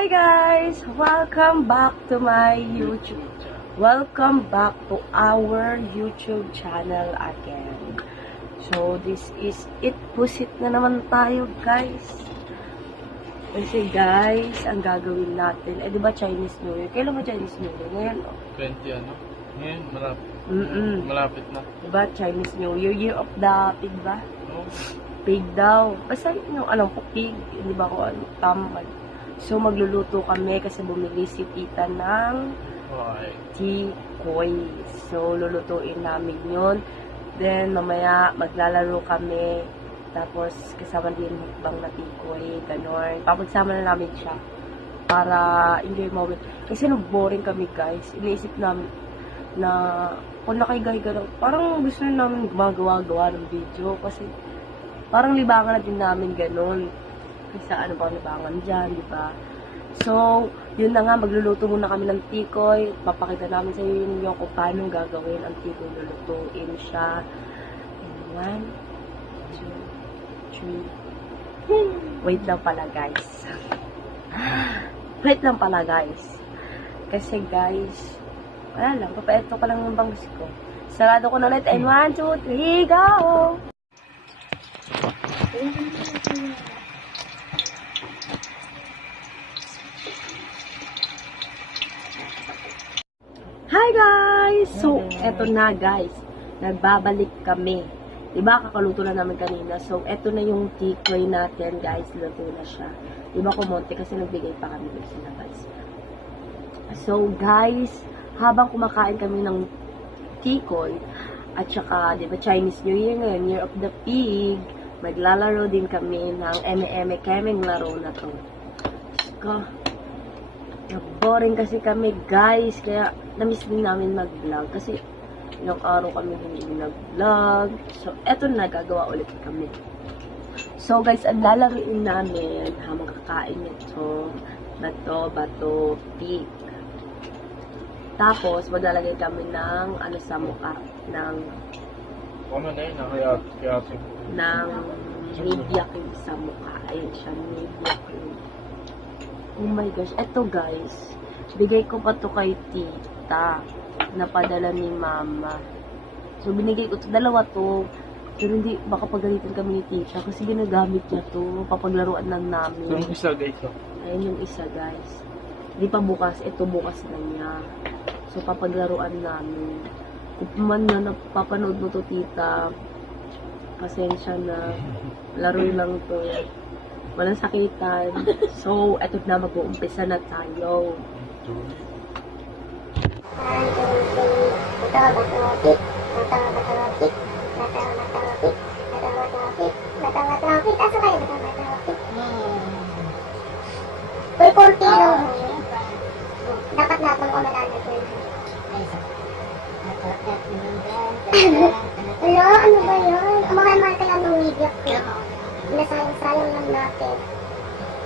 Hi guys! Welcome back to my YouTube. Welcome back to our YouTube channel again. So this is it. Pusit na naman tayo guys. Kasi guys, ang gagawin natin, di ba Chinese New Year? Kailan ba Chinese New Year? Ngayon, 20 ano? Ngayon, malapit. Malapit na. Diba Chinese New Year? Year of the Pig ba? No? Pig daw. Basta yung alam ko, pig. Hindi ba ko ano, tama. So, magluluto kami kasi bumili si tita ng Tikoy. So, lulutuin namin yun. Then, mamaya, maglalaro kami. Tapos, kasama din mukbang na Tikoy. Ganon. Papagsama na namin siya. Para enjoy moment. Kasi boring kami, guys. Iniisip namin na kung nakaigahiga lang, parang gusto namin gumagawa-gawa ng video. Kasi, parang libangan natin namin ganon. Kasi ano pa libangan dyan, di ba? So, yun na nga, magluluto muna kami ng tikoy. Papakita namin sa inyo kung paano gagawin ang tikoy. Lulutuin siya. 1, 2, 3. Wait lang pala, guys. Wait lang pala, guys. Kasi, guys, wala lang. Papaeto ka lang ng bangus ko. Sarado ko na ulit. And 1, 2, 3, go! Hi guys! So, eto na guys. Nagbabalik kami. Diba, kakaluto na namin kanina. So, eto na yung tikoy natin guys. Luto na siya. Diba, kumonte kasi nagbigay pa kami dito sa labas. So, guys, habang kumakain kami ng tikoy, at saka, diba, Chinese New Year ngayon, Year of the Pig, maglalaro din kami ng eme-eme kaming laro na to. Ko, boring kasi kami guys, kaya na-miss din namin mag-vlog kasi ilang araw kami hindi nag-vlog. So, eto na, gagawa ulit kami. So guys, ang lalaruin namin habang kakain nito, bato, pig. Tapos, maglalagay kami ng ano sa mukha, ng Ano na yun? ng media cream sa mukha. Ayun siya, media cream. Oh my gosh. Eto guys, bigay ko pa to kay tita. Napadala ni mama. So, binigay ko to. Dalawa to. Pero hindi, baka pagalitan kami ni tita kasi ginagamit niya to. Papaglaruan lang namin. So, yung isa guys. Ayun yung isa guys. Hindi pa bukas. Ito bukas na niya. So, papaglaruan namin. Kung man na napapanood mo to tita, pasensya na. Laro lang to. Walang sakitan. So, eto na, mag-uumpisa na tayo. Uy, konti lang. Dapat lahat ng umalala ko. Hello, ano ba yun? Mahal-mahal kaya ng media ko. Nasayang-sayang lang natin.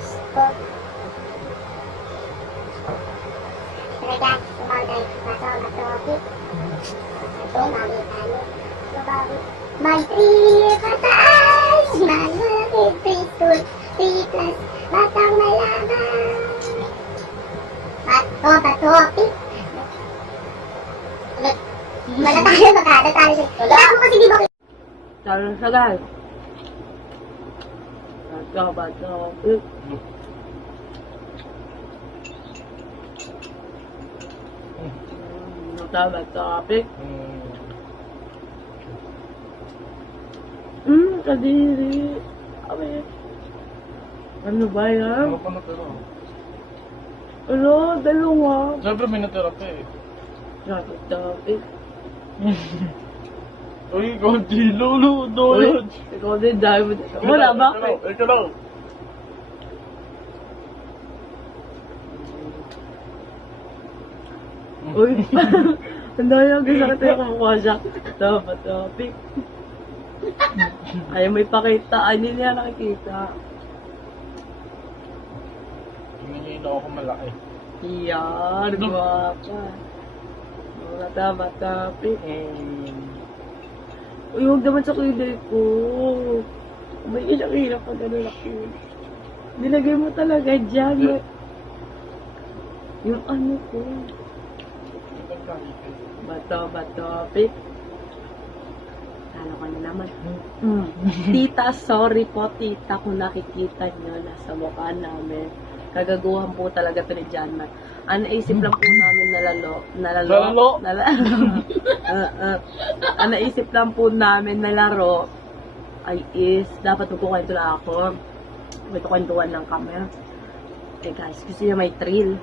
Stop. Pero guys, bagay. Bato-bato. Ito, mami-talo. Mag-trip pataas! Malapit, 3 plus. Batang malaman. Bato-bato. Wala tayo magkada tayo siya. Kaya ako kasi di ba? Talo siya guys. Bato. Bato. Kadiri. Abe. Ano ba yan? Ano pa natira? Ano? Dalawa. Siyempre may natira pa eh. Bato. Uy, konti. Lolo, doon. Ikaw din dahil mo. Wala ba ako? Ikaw lang. Uy. Ang daya. Gusto ko tayo kakuha siya. Bato. Ayaw may pakita. Ay, hindi niya nakikita. Tingnan niyo yung ako malaki. Yan. Guwapa. Bata. Uy, huwag naman sa kilay ko. May ilang hirap pag ano laki. Nilagay mo talaga dyan. Yung ano ko. Bato, pit. Ano ka na naman? Tita, sorry po, tita, kung nakikita nyo, nasa mukha namin. Kagaguhan po talaga ito ni Janman. Ang naisip lang po namin ang naisip lang po namin na laro ay is, dapat magkukwento na ako. May kwentuhan lang kami. Eh guys, gusto niya may thrill.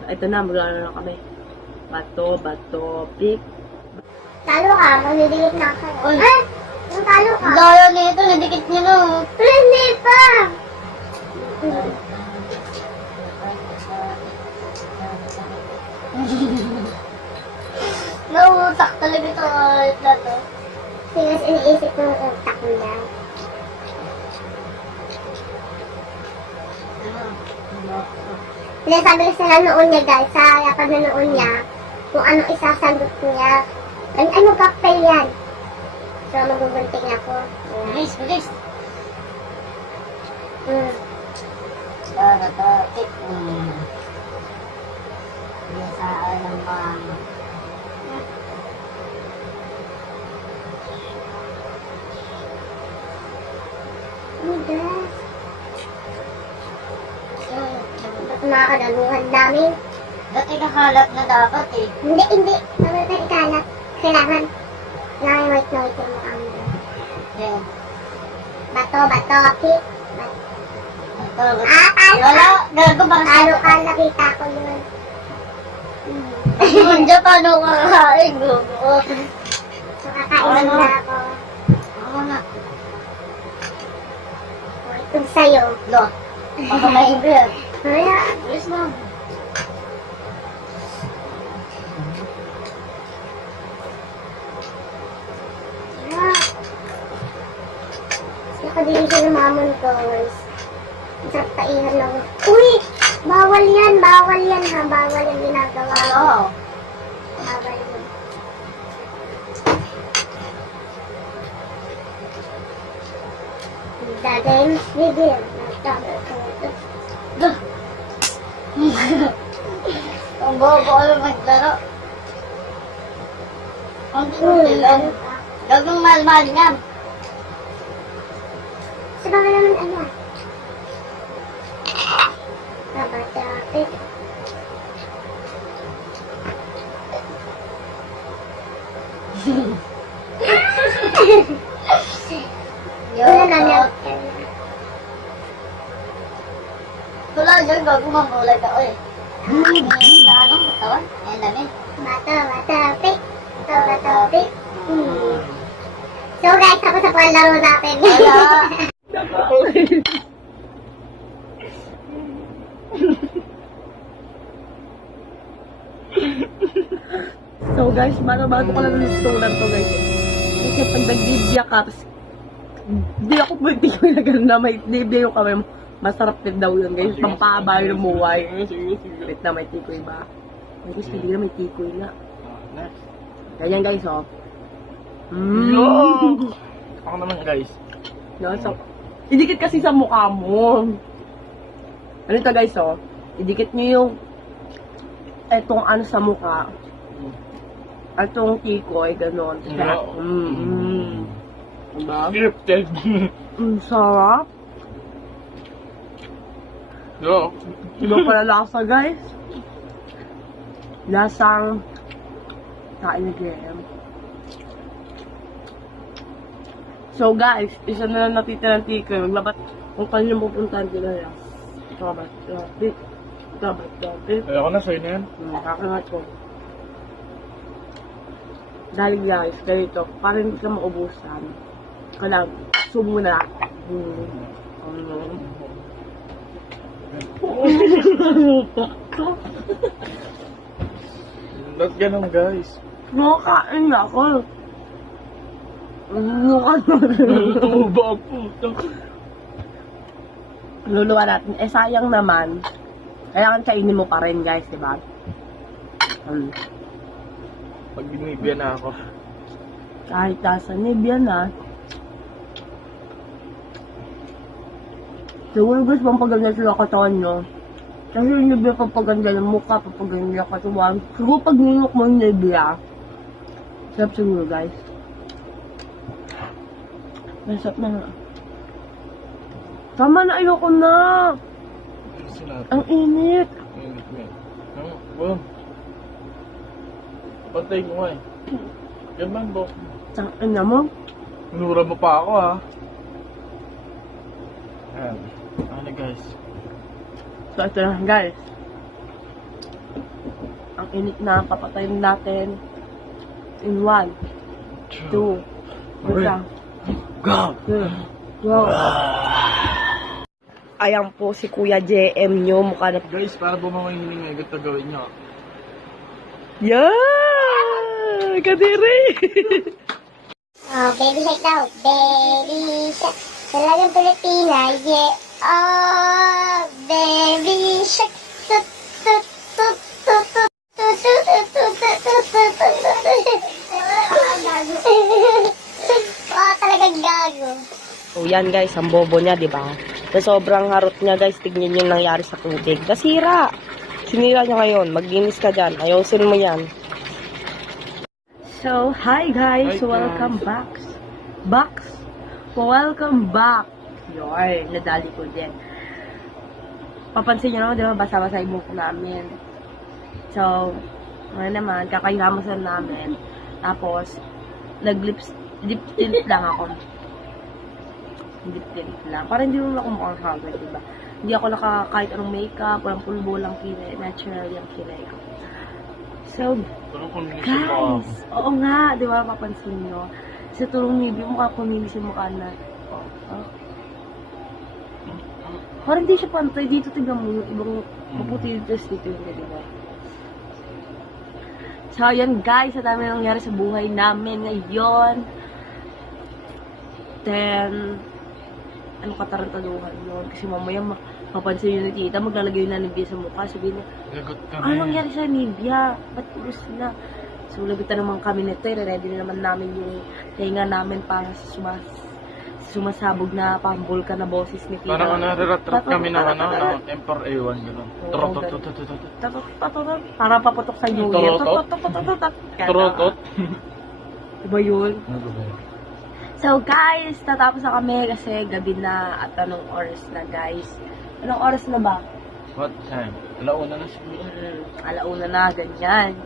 So, ito na, maglaro na kami. Bato, pick. Talo ka, magdidilit na ako. Ah! Yung talo ka. Lalo nito, nadikit niyo no. Pero hindi pa. Nauutak talaga ito ulit na to. Sinas iniisip ng utak niya. Sinasabi ko sa noon niya guys, sa yapag na noon niya, kung anong isasagot niya. Ano cocktail yan? So, magugunting ako. Bilis, bilis. Tip. Sa alam ba? Oh my God. Ba't makakadaluhan namin? Dati nakalat na dapat eh. Hindi. Ano na ikalat? Kailangan. Kailangan white na white yung mukha mo. Yan. Bato, pick. Ito. Talo Wala, ka. gago ba? Talo ka, nakita ko yun. Hindi pa ano kakain. Gugo. So, kakain na ako. Ako na. Itong sa'yo. Lo. Baka mahibi yan. Wala. Bilis na. Wala. Nakadili siya ng mamon ko, guys. Masarap taihan lang. Uy! Bawal yan ha. Bawal yung ginagawa. Oo. Bawal yun. Dadayin mas bigyan. Ang bobo ko maglaro. Ang tunti lang. Gagawang mahal-mahal yan. Sa baka naman ano? Kapatapit. Wala na lang. Wala dyan, gagawang mahulay ka. Uy. Sa anong katawan? Ayan dami. Batapit. So guys, tapos na po ang laro natin. Wala. So guys, bago ko lang natutunan to guys. Kasi pag nag-libya ka, hindi ako pwede ko na gano'n na may libya yung kamay mo. Masarap din daw yun guys. Pampahaba yung lumuway. Sige. Wait na, may tikoy ba? May guys, hindi na may tikoy na. Ganyan guys, oh. Yo! Ako naman guys. No, so, idikit kasi sa mukha mo. Ano ito guys, oh. Idikit nyo yung etong ano sa mukha. Etong tikoy, gano'n. Diba? Scripted. Sarap. Yo. Iba pala lasa, guys. Lasang kain na game. So, guys, isa na lang natitira ng tikoy. Maglabat kung kanyang pupuntahan ko na yan. Tabat. Ayoko na, sa'yo na yan. Kakangat ko. Dahil guys, ganito, para hindi ka maubusan. Kailangan, sumo na. Ba't ganun guys? Nakakain na ako. Tuba po. Luluwa natin. Eh, sayang naman. Kailangan kainin mo pa rin, guys, diba? Pag binibigyan na ako. Kahit nasa Nibia na. Siguro guys, pang paganda sila katawan nyo. Kasi yung Nivea papaganda ng mukha, papaganda ng katawan. Siguro pag nunok mo yung Nivea, sarap siguro guys. Masarap na nga. Tama na, ayoko na. Ang init. Init mo. Boom. Pantay ko nga eh. Yan man, Bok. Tangin na mo. Nura mo pa ako, ha? Ayan. Ano, guys? So, ito na guys. Ang init na, papatayin natin. In 1, 2, 3, Go! go! Ayan po si Kuya JM nyo. Mukha na... Guys, para bumaway hiling agad na gawin nyo. Yeah! Kadiri! Oh, baby shark daw. Baby shark. Talagang Pilipina. Yeah. Oh, baby shark. Tut, tut, tut, tut, tut, tut, tut, tut, tut, tut, tut, tut. Oh, talagang gago. So, yan guys, ang bobo niya, di ba? Sa sobrang harot niya guys, tignan yung nangyari sa tubig. Nasira! Sinira niya ngayon. Maglinis ka dyan. Ayusin mo yan. So, hi guys! Hi, guys. Welcome back. Welcome back. Yoy, nadali ko din. Papansin nyo naman, di ba, basa-basa yung buhok namin. So, ano naman, kakayamasan namin. Tapos, lip tint lang ako. Lip tint lang. Parang hindi naman ako mukhang haggard, di ba? Hindi ako kahit anong makeup, walang pulbo lang kilay. Natural yung kilay ko. So, Parang combination mo. guys, oo nga, di ba, papansin nyo. Sa tulong nibyo, mukha kumilis yung mukha na. Oh. Parang di siya pantay. Dito tignan mo yung ibang maputi dito dito yun, di ba? So, ayan guys, ang dami nangyari sa buhay namin ngayon. Then, ano katarantaduhan yun? Kasi mamaya mapansin yun ni tita, maglalagay yun na Nivea sa mukha. Sabihin niya, Lagot kami. ano nangyari sa Nivea? Ba't pulos na? So, lagutan naman kami nito. Ready na naman namin yung tinga namin para sa sumasabog na pang-vulkan na boses ni tita. Parang nare-retrat kami ng Emperor A1, gano'n. Para paputok sa New Year. Trotot. Diba yun? So guys, tatapos na kami kasi gabi na at anong oras na guys? Anong oras na ba? What time? Alauna na siguro. Alauna na, ganyan.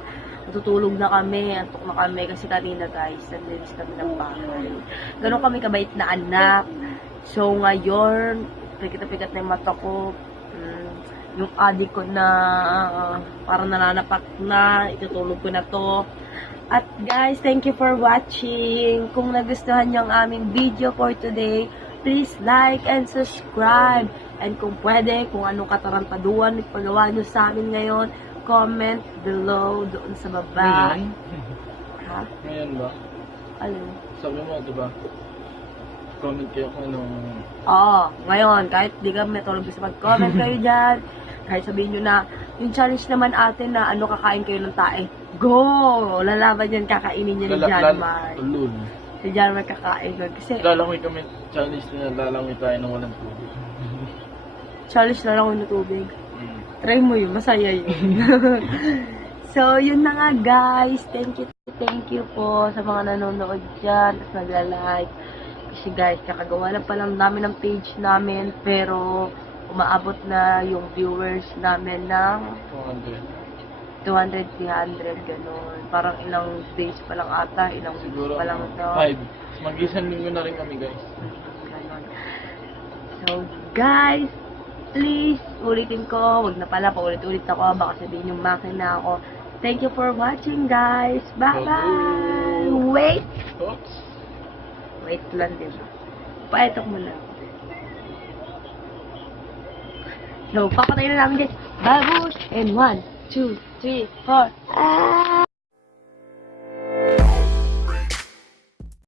Matutulog na kami, antok na kami kasi kanina guys, nandilinis kami ng bahay. Ganon kami kabait na anak. So ngayon, pikat-pikat na yung mata ko. Yung adik ko na parang nananapak na, itutulog ko na to. At guys, thank you for watching. Kung nagustuhan nyo ang aming video for today, please like and subscribe. And kung pwede, kung anong katarantaduhan ipagawa nyo sa amin ngayon, comment below doon sa baba. Ngayon? Ha? Ngayon ba? Alin? Sabi mo, diba? Comment kayo kung anong... Oo, ngayon, kahit di ka metulog sa mag-comment kayo dyan, kahit sabihin nyo na, yung challenge naman atin na ano kakain kayo ng tae, go! Lalaban yan, kakainin niya ni Janmar. Ulul. Si Janmar kakain nun. Kasi, Lalangoy kami, challenge na lalangoy tayo ng walang tubig. challenge na lang ako ng tubig. Try mo yun, masaya yun. So, yun na nga guys. Thank you po sa mga nanonood dyan. Tapos nagla-like. Kasi guys, kakagawa lang pa lang namin ng page namin. Pero, umaabot na yung viewers namin ng 200, 300, gano'n. Parang ilang days pa lang ata, ilang weeks Siguro pa lang ito. 5. Mag-isang linggo na rin kami guys. Ganon. So, guys, please, ulitin ko. Wag na pala, paulit-ulit ako. Baka sabihin yung makina ako. Thank you for watching, guys. Bye-bye! Wait! Oops. Wait lang, diba? Paetok mo lang. So, papatayin na namin, guys. Babush! And 1, 2, 3, 4. Ah!